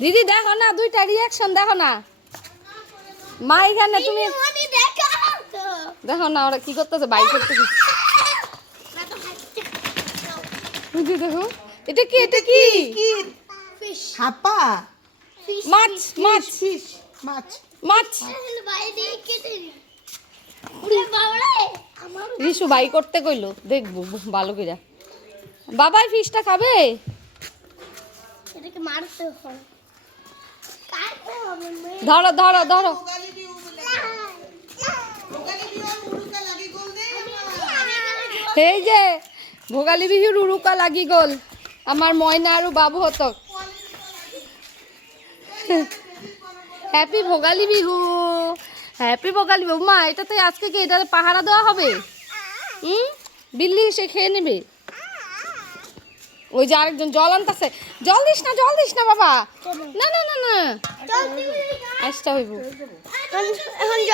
দিদি দেখো না, দুইটা রিয়াকশন দেখো না। মা এখানে, তুমি দেখো না ওরা কি করতেছে, বাইক করতেছে। দিদি দেখো, এটা কি, এটা কি? হাপা মাছ, মাছ, ফিশ মাছ মাছ। রিশু বাই করতে কইলো, দেখবো ভালো করে। বাবাই ফিশটা খাবে? এটাকে মারতে হয়, কাটতে হবে। ধরো ধরো ধরো। এই যে ভোগালী বিহুর উরুকা লাগি গল আমার ময়না আর বাবু হতক। Happy Bhogali Bihu, happy Bhogali Bihu. মা এটা তো আজকে কি এটা পাহারা দেওয়া হবে? বিল্লি সে খেয়ে নেবে। ওই যে আরেকজন জল আনতেছে, জল দিস না, জল দিস না বাবা। না না না না, আইসটা হইব এখন